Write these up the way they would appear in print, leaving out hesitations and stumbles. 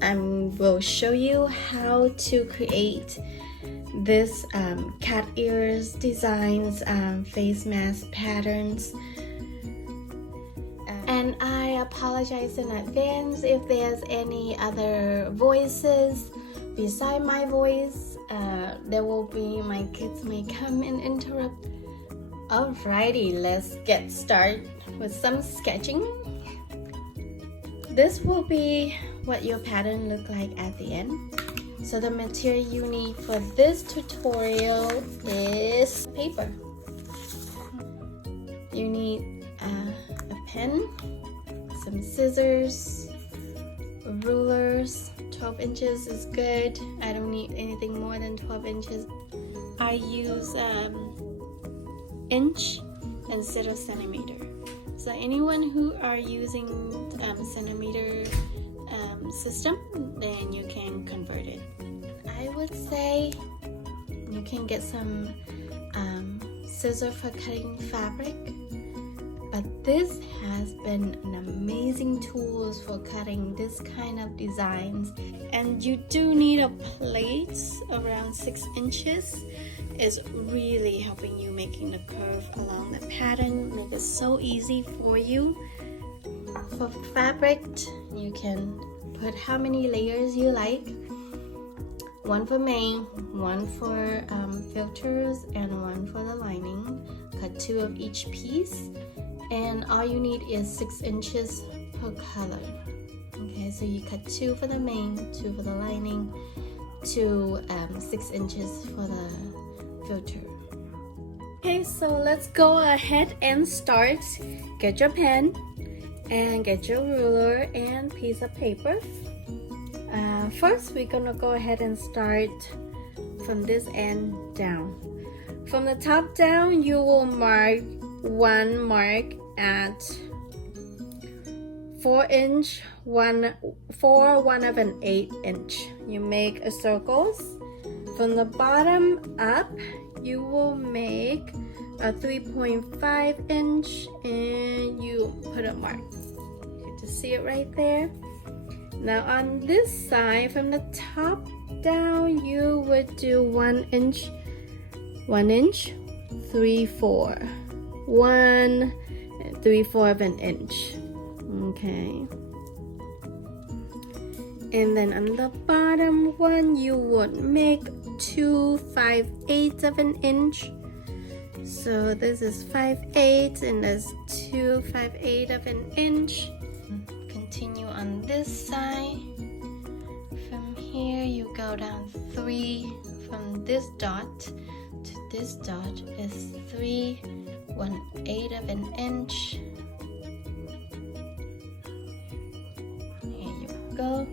I will show you how to create this cat ears designs, face mask patterns. And I apologize in advance if there's any other voices beside my voice. There will be, my kids may come and interrupt. Alrighty, let's get started with some sketching. This will be what your pattern look like at the end. So the material you need for this tutorial is paper. You need a pen, some scissors, rulers. 12 inches is good. I don't need anything more than 12 inches. I use inch instead of centimeter. So anyone who are using centimeter system, then you can convert it. I would say you can get some scissor for cutting fabric, but this has been an amazing tool for cutting this kind of designs. And you do need a plate around 6 inches. It's really helping you making the curve along the pattern, make it so easy for you. For fabric, you can put how many layers you like. One for main, one for filters, and one for the lining. Cut 2 of each piece, and all you need is 6 inches per color. Okay, so you cut 2 for the main, 2 for the lining, 6 inches for the filter. Okay, so let's go ahead and start. Get your pen and get your ruler and piece of paper. First, we're gonna go ahead and start from this end down. From the top down, you will mark one mark at 4 inch, 1 of an 8 inch. You make a circles. From the bottom up, you will make a 3.5 inch and you put a mark. You can just see it right there. Now on this side, from the top down, you would do 1 inch, 3/4, 1 3/4 of an inch. Okay. And then on the bottom one, you would make 2 5/8 of an inch. So this is 5/8 and there's 2 5/8 of an inch. Continue on this side. From here you go down 3. From this dot to this dot is 3 1/8 of an inch. Here you go.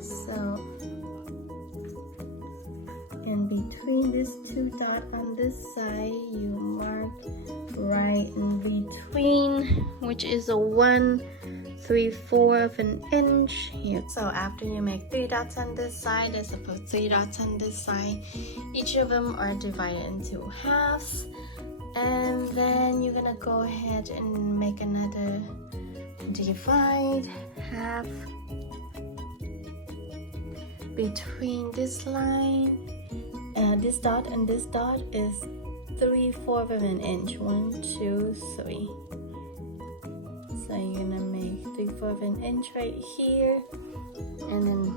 So in between these 2 dots on this side, you mark right in between, which is a 1 3/4 of an inch here. So after you make 3 dots on this side, there's about 3 dots on this side. Each of them are divided into halves, and then you're gonna go ahead and make another divide half between this line. This dot and this dot is 3/4 of an inch. 1 2 3. So you're gonna make 3/4 of an inch right here, and then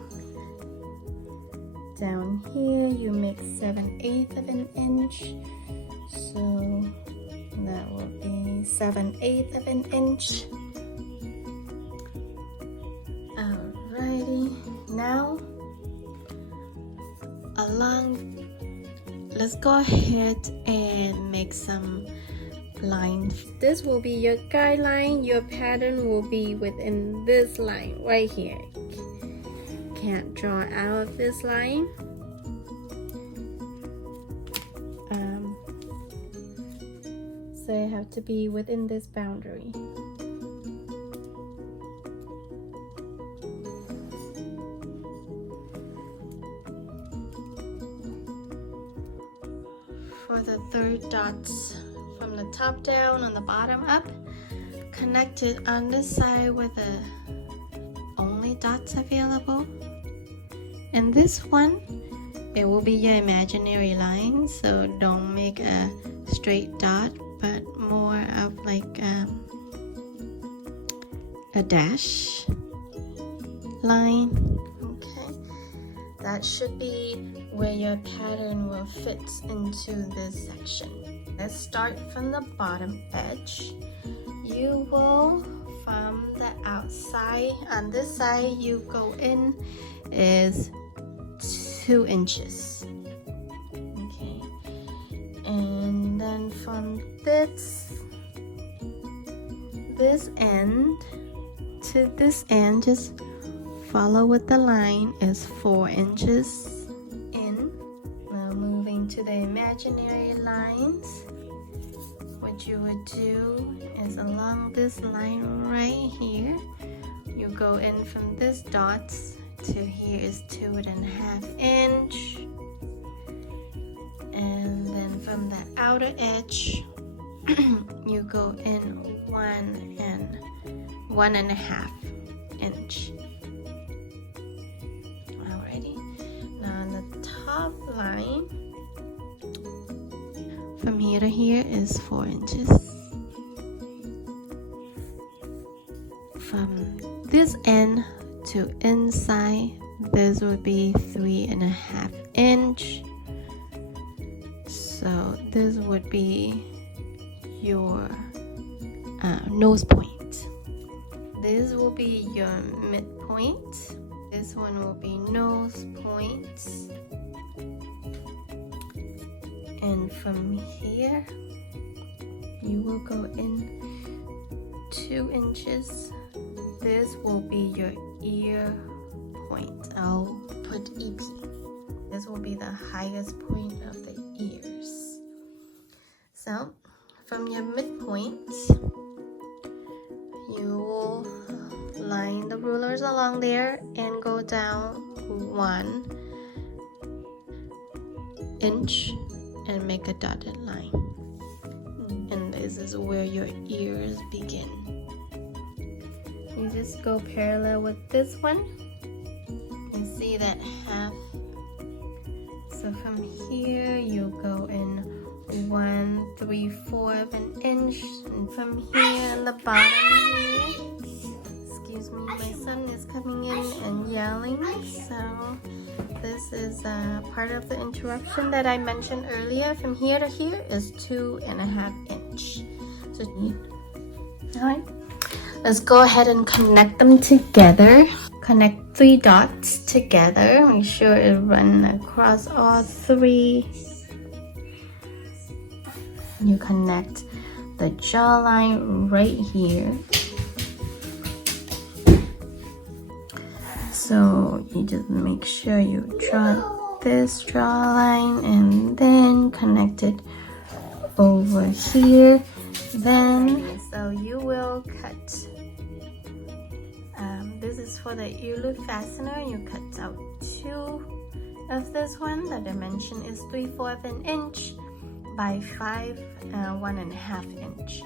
down here you make 7/8 of an inch. So that will be 7/8 of an inch. Alrighty, now let's go ahead and make some lines. This will be your guideline. Your pattern will be within this line right here. Can't draw out of this line. So you have to be within this boundary. For the 3 dots, from the top down and the bottom up, connect it on this side with a dots available. And this one, it will be your imaginary line, so don't make a straight dot, but more of like a dash line. Okay, that should be where your pattern will fit into this section. Let's start from the bottom edge. You will, from the outside, on this side you go in is 2 inches. Okay, and then from this end to this end, just follow with the line, is 4 inches in. Now moving to the imaginary lines, what you would do is along this line right here, you go in from this dots to here is 2.5 inch, and then from the outer edge you go in 1.5 inch. Alrighty, now on the top line from here to here is 4 inches. From this end to inside, this would be 3.5 inch. So this would be your nose point. This will be your midpoint. This one will be nose point. And from here, you will go in 2 inches. This will be your ear point. I'll put EP. This will be the highest point of the ears. So from your midpoint, you will line the rulers along there and go down 1 inch and make a dotted line. And this is where your ears begin. You just go parallel with this one. You see that half. So from here you go in 1/3/4 of an inch, and from here on the bottom here, excuse me, my son is coming in and yelling, so this is part of the interruption that I mentioned earlier. From here to here is 2.5 inch. So alright, let's go ahead and connect them together. Connect 3 dots together. Make sure it runs across all 3. You connect the jawline right here. So you just make sure you draw this jawline and then connect it over here. Then, so you will cut. This is for the ear loop fastener. You cut out 2 of this one. The dimension is 3/4 of an inch by 1.5 inch.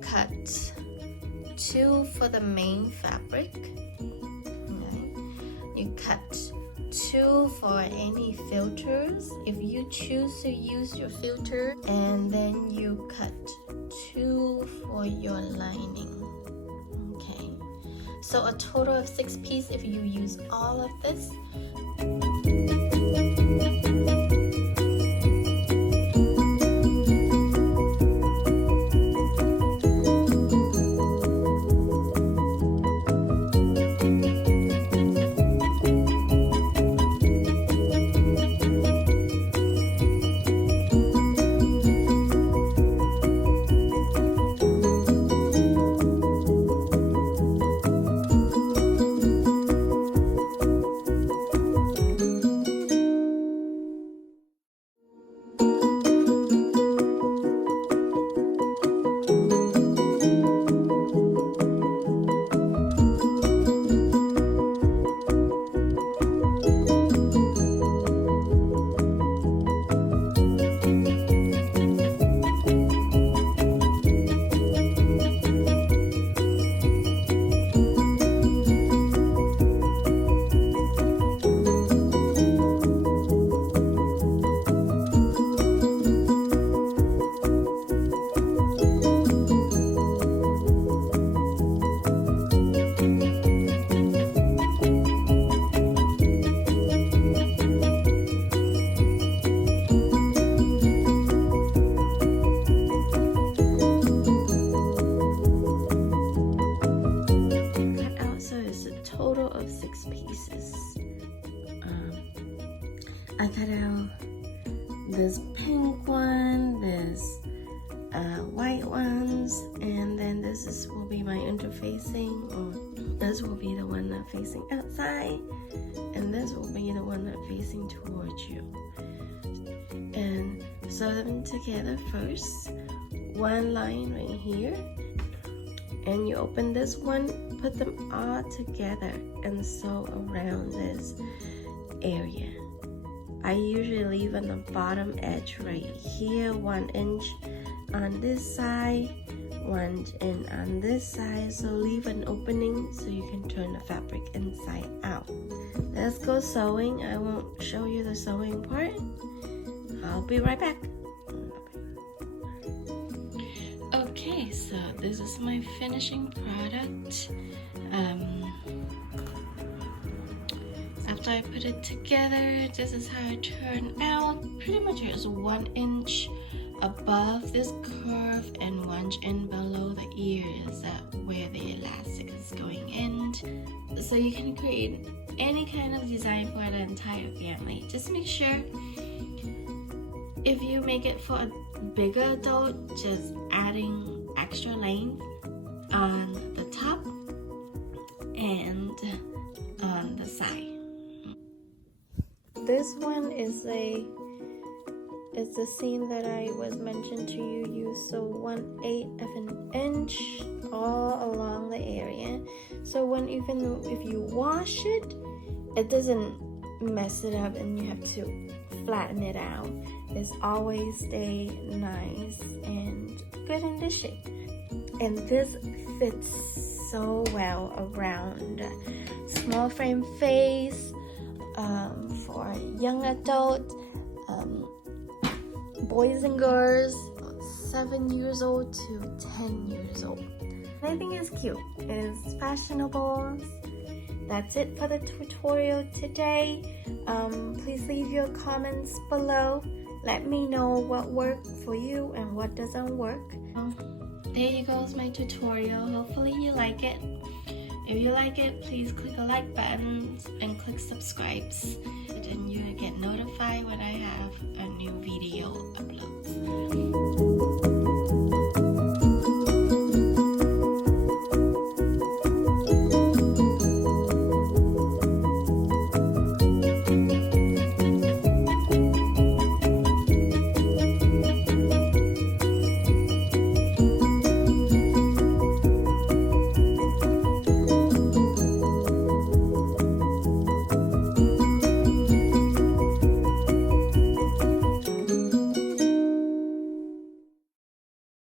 Cut 2 for the main fabric. Okay. You cut 2 for any filters if you choose to use your filter, and then you cut 2 for your lining. Okay, so a total of 6 pieces if you use all of this. total of 6 pieces. I cut out this pink one, this white ones, and then will be my interfacing, or this will be the one that's facing outside, and this will be the one that's facing towards you. And sew them together first, one line right here, and you open this one, put them all together and sew around this area. I usually leave on the bottom edge right here 1 inch on this side, 1 inch on this side, so leave an opening so you can turn the fabric inside out. Let's go sewing. I won't show you the sewing part. I'll be right back. Okay, so this is my finishing product. After I put it together, this is how it turned out. Pretty much it's 1 inch above this curve and 1 inch below the ears where the elastic is going in. So you can create any kind of design for the entire family. Just make sure if you make it for a bigger adult, just adding extra length on the top and on the side. This one is the seam that I was mentioned to you. So 1/8 of an inch all along the area. So even if you wash it, it doesn't mess it up and you have to flatten it out. It's always stay nice and good in the shape. And this fits so well around small frame face, for young adults, boys and girls 7 years old to 10 years old. I think it's cute. It's fashionable. That's it for the tutorial today. Please leave your comments below. Let me know what worked for you and what doesn't work. There you goes my tutorial. Hopefully you like it. If you like it, please click the like button and click subscribe, and you get notified when I have a new video upload.